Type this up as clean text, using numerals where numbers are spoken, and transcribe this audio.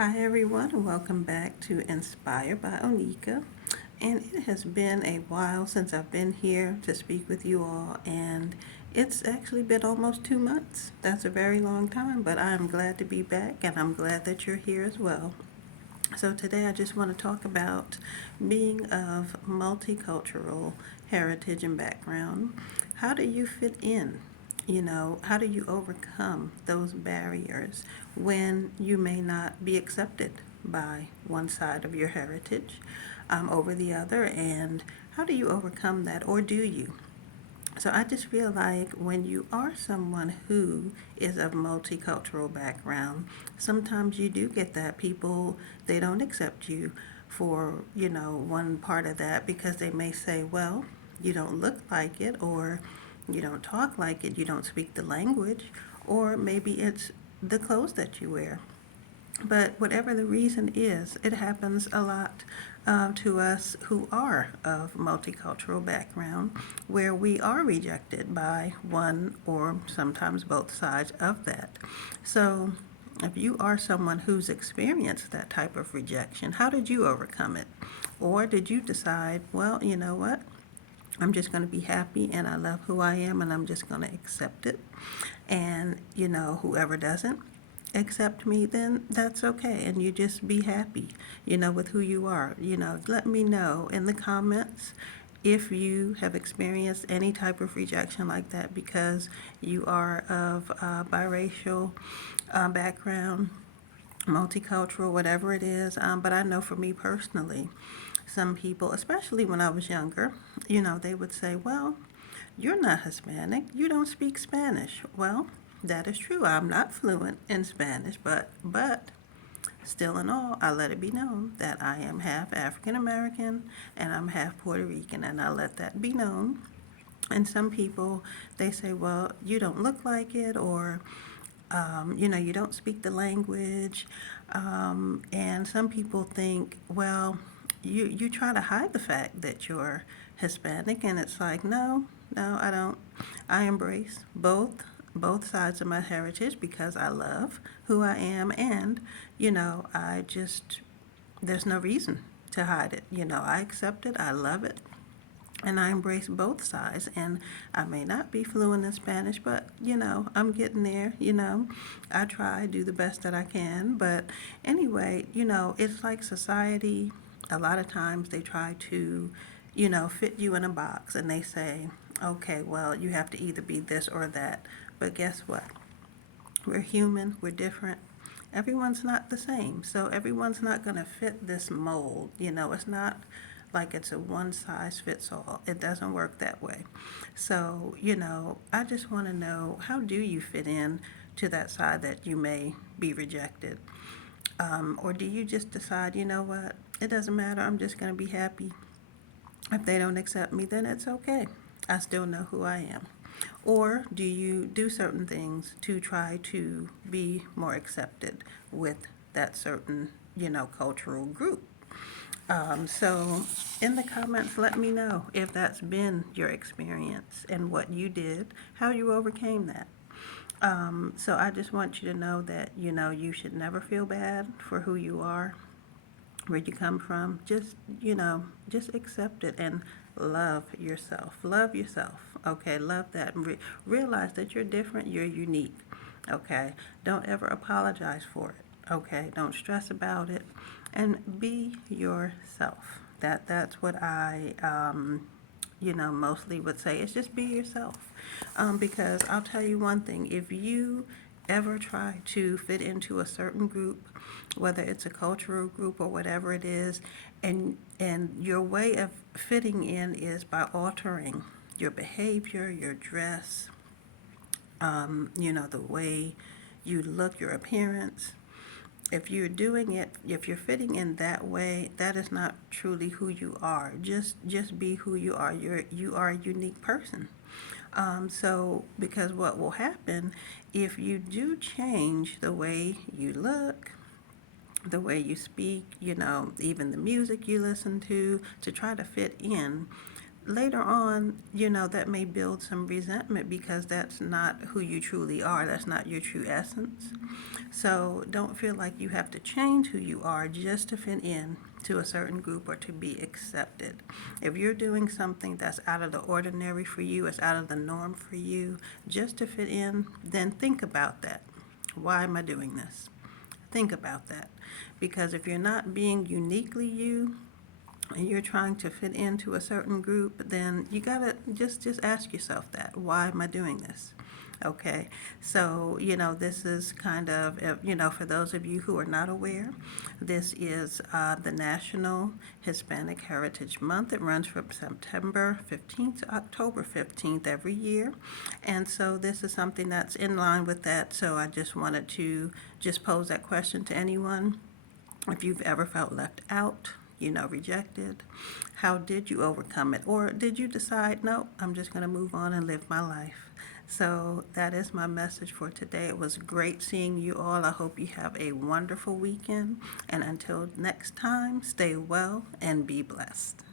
Hi everyone, and welcome back to Inspired by Onika. And it has been a while since I've been here to speak with you all, and it's actually been almost 2 months. That's a very long time, but I'm glad to be back, and I'm glad that you're here as well. So today I just want to talk about being of multicultural heritage and background. How do you fit in? How do you overcome those barriers when you may not be accepted by one side of your heritage over the other? And how do you overcome that, or do you? So I just feel like when you are someone who is of multicultural background, sometimes you do get that people, they don't accept you for, one part of that because they may say, well, you don't look like it, or you don't talk like it, you don't speak the language, or maybe it's the clothes that you wear. But whatever the reason is, it happens a lot to us who are of multicultural background, where we are rejected by one or sometimes both sides of that. So, if you are someone who's experienced that type of rejection, how did you overcome it? Or did you decide, well, you know what? I'm just going to be happy and I love who I am and I'm just going to accept it. And, whoever doesn't accept me, then that's okay. And you just be happy, with who you are. Let me know in the comments if you have experienced any type of rejection like that because you are of biracial background, multicultural, whatever it is. But I know for me personally, some people, especially when I was younger, they would say, well, you're not Hispanic. You don't speak Spanish. Well, that is true. I'm not fluent in Spanish, but still in all, I let it be known that I am half African American and I'm half Puerto Rican, and I let that be known. And some people, they say, well, you don't look like it, or you don't speak the language. And some people think, well, you try to hide the fact that you're Hispanic, and it's like, no, no, I don't. I embrace both sides of my heritage because I love who I am, and I just there's no reason to hide it. I accept it, I love it, and I embrace both sides. And I may not be fluent in Spanish, but I'm getting there. I try, do the best that I can. But anyway, it's like society. A lot of times they try to, fit you in a box, and they say, okay, well, you have to either be this or that. But guess what? We're human. We're different. Everyone's not the same. So everyone's not going to fit this mold. It's not like it's a one size fits all. It doesn't work that way. So, I just want to know, how do you fit in to that side that you may be rejected? Or do you just decide, you know what, it doesn't matter, I'm just going to be happy. If they don't accept me, then it's okay. I still know who I am. Or do you do certain things to try to be more accepted with that certain, cultural group? So in the comments, let me know if that's been your experience and what you did, how you overcame that. So I just want you to know that, you should never feel bad for who you are, where you come from. Just accept it and love yourself. Love yourself. Okay, love that. Realize that you're different, you're unique. Okay, don't ever apologize for it. Okay, don't stress about it, and be yourself. That's what I mostly would say. It's just be yourself. Because I'll tell you one thing: if you ever try to fit into a certain group, whether it's a cultural group or whatever it is, and your way of fitting in is by altering your behavior, your dress, the way you look, your appearance. If you're doing it, if you're fitting in that way, that is not truly who you are. Just be who you are. You are a unique person. So, because what will happen if you do change the way you look, the way you speak, even the music you listen to try to fit in, later on, that may build some resentment because that's not who you truly are. That's not your true essence. So don't feel like you have to change who you are just to fit in to a certain group or to be accepted. If you're doing something that's out of the ordinary for you, it's out of the norm for you, just to fit in, then think about that. Why am I doing this? Think about that. Because if you're not being uniquely you, and you're trying to fit into a certain group, then you gotta just ask yourself that. Why am I doing this? Okay, so this is kind of for those of you who are not aware, this is the National Hispanic Heritage Month. It runs from September 15th to October 15th every year, and so this is something that's in line with that. So I just wanted to just pose that question to anyone. If you've ever felt left out, rejected, how did you overcome it? Or did you decide, no, I'm just going to move on and live my life? So that is my message for today. It was great seeing you all. I hope you have a wonderful weekend. And until next time, stay well and be blessed.